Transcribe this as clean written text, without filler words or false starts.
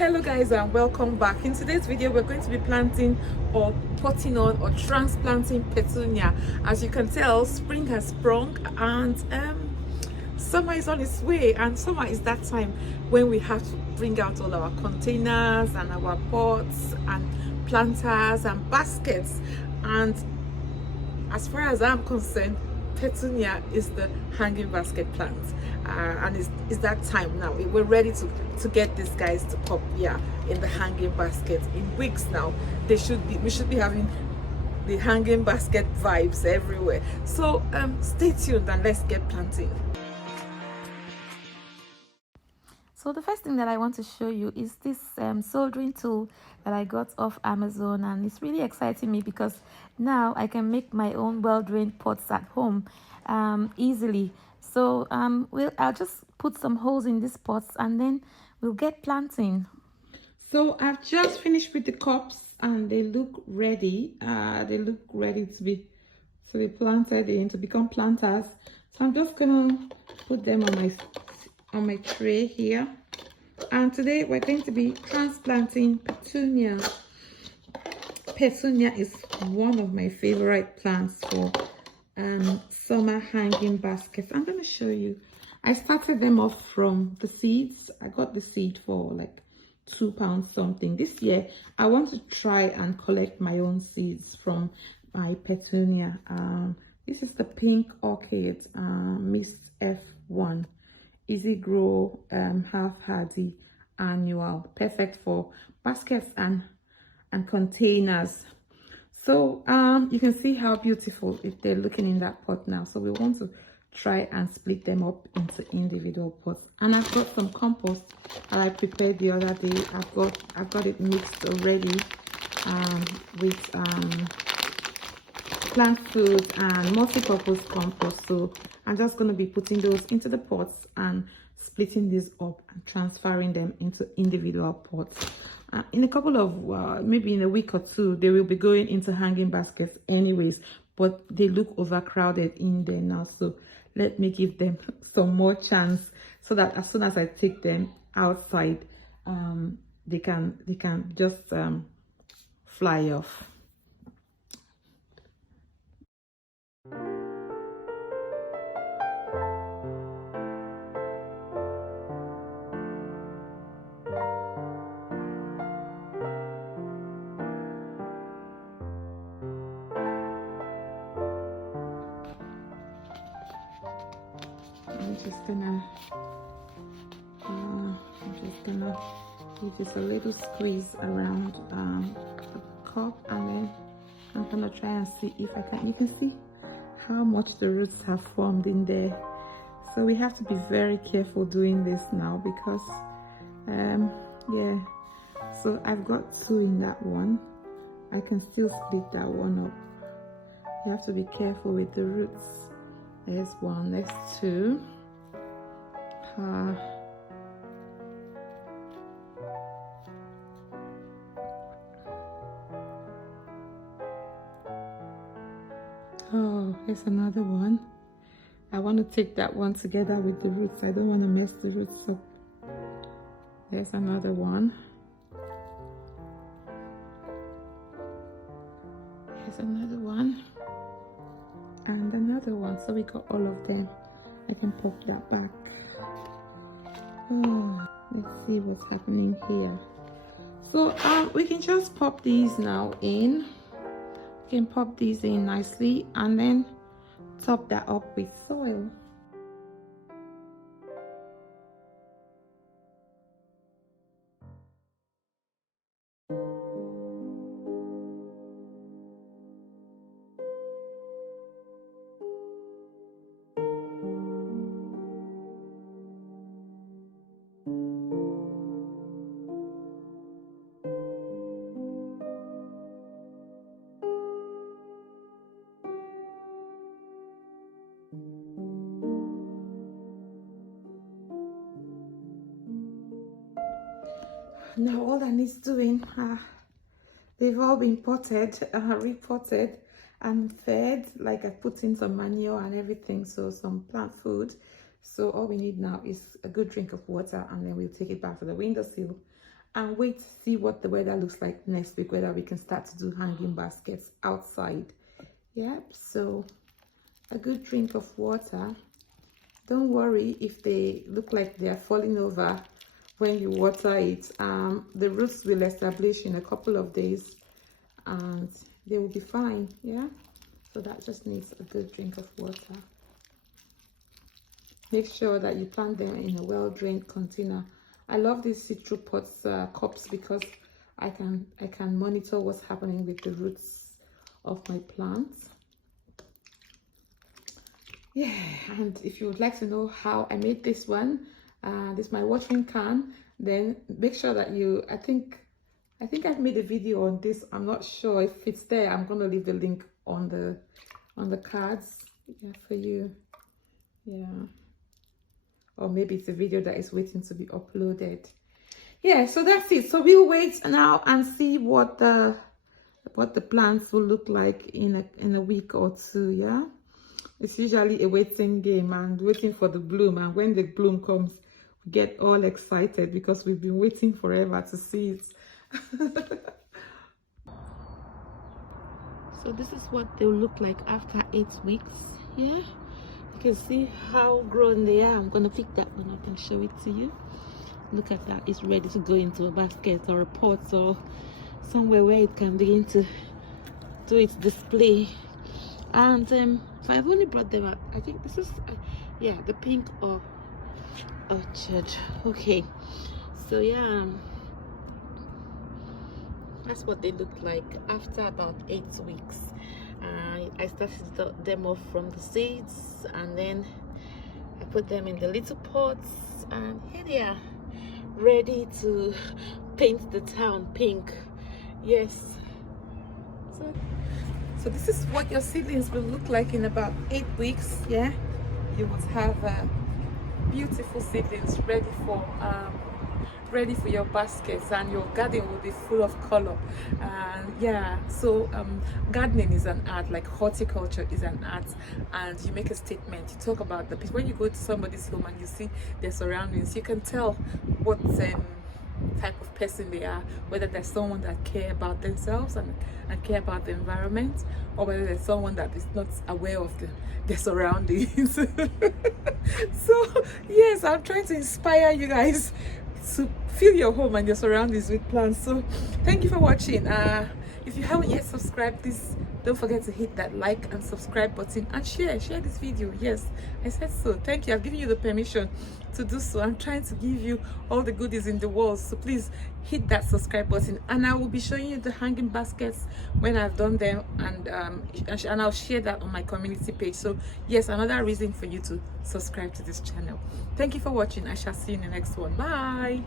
Hello guys, and welcome back. In today's video we're going to be planting or potting on or transplanting petunia. As you can tell, spring has sprung and summer is on its way, and summer is that time when we have to bring out all our containers and our pots and planters and baskets. And as far as I'm concerned, petunia is the hanging basket plant, and it's that time now. We're ready to get these guys to pop, in the hanging basket. In weeks now, we should be having the hanging basket vibes everywhere. So stay tuned and let's get planting. So the first thing that I want to show you is this soldering tool that I got off Amazon, and it's really exciting me because now I can make my own well-drained pots at home easily. So I'll just put some holes in these pots and then we'll get planting. So I've just finished with the cups and they look ready. They look ready to be planted in, to become planters. So I'm just gonna put them on my tray here, and today we're going to be transplanting petunia. Petunia is one of my favorite plants for summer hanging baskets. I'm going to show you. I started them off from the seeds. I got the seed for like £2 something. This year I want to try and collect my own seeds from my petunia. This is the pink orchid, Mist F1. Easy grow, half hardy, annual, perfect for baskets and containers. So you can see how beautiful they're looking in that pot now. So we want to try and split them up into individual pots. And I've got some compost that I prepared the other day. I've got it mixed already with plant food and multi-purpose compost. So I'm just going to be putting those into the pots and splitting these up and transferring them into individual pots. In a couple of maybe in a week or two, they will be going into hanging baskets anyways, but they look overcrowded in there now. So let me give them some more chance so that as soon as I take them outside, they can just fly off. I'm just gonna give this a little squeeze around the cup, and then I'm gonna try and see if I can. You can see how much the roots have formed in there. So we have to be very careful doing this now because so I've got 2 in that one. I can still split that one up. You have to be careful with the roots. There's 1, there's 2. Oh, here's another one. I want to take that one together with the roots. I don't want to mess the roots up. There's another one. Here's another one. And another one. So we got all of them. I can pop that back. Oh, let's see what's happening here. So we can just pop these now in. We can pop these in nicely and then top that up with soil. Now all that needs doing, they've all been potted, repotted and fed. Like I put in some manure and everything, so some plant food. So all we need now is a good drink of water, and then we'll take it back to the windowsill and wait to see what the weather looks like next week, whether we can start to do hanging baskets outside. Yep, so a good drink of water. Don't worry if they look like they are falling over when you water it. The roots will establish in a couple of days and they will be fine. Yeah, so that just needs a good drink of water. Make sure that you plant them in a well-drained container. I love these citru pots cups because I can monitor what's happening with the roots of my plants. Yeah, and if you would like to know how I made this one, this is my watering can, then make sure that you, I think I've made a video on this. I'm not sure if it's there. I'm gonna leave the link on the cards, yeah, for you. Yeah, or maybe it's a video that is waiting to be uploaded. Yeah, so that's it. So we'll wait now and see what the plants will look like in a week or two. Yeah, it's usually a waiting game and waiting for the bloom, and when the bloom comes we get all excited because we've been waiting forever to see it. So this is what they'll look like after 8 weeks. Yeah, you can see how grown they are. I'm gonna pick that one up and show it to you. Look at that, it's ready to go into a basket or a pot or somewhere where it can begin to do its display. And so I've only brought them up. I think this is yeah, the pink or orchard. Okay, so yeah, that's what they look like after about 8 weeks. I started them off from the seeds, and then I put them in the little pots, and here they are, ready to paint the town pink. Yes, so this is what your seedlings will look like in about 8 weeks. Yeah, you would have beautiful seedlings ready for your baskets, and your garden will be full of color. Yeah, so gardening is an art, like horticulture is an art, and you make a statement. You talk about the people. When you go to somebody's home and you see their surroundings, you can tell what type of person they are, whether there's someone that care about themselves and care about the environment, or whether there's someone that is not aware of their surroundings. So yes, I'm trying to inspire you guys to fill your home and your surroundings with plants. So thank you for watching. If you haven't yet subscribed, please don't forget to hit that like and subscribe button and share this video. Yes, I said so. Thank you. I've given you the permission to do so. I'm trying to give you all the goodies in the world, so please hit that subscribe button, and I will be showing you the hanging baskets when I've done them, and I'll share that on my community page. So yes, another reason for you to subscribe to this channel. Thank you for watching. I shall see you in the next one. Bye.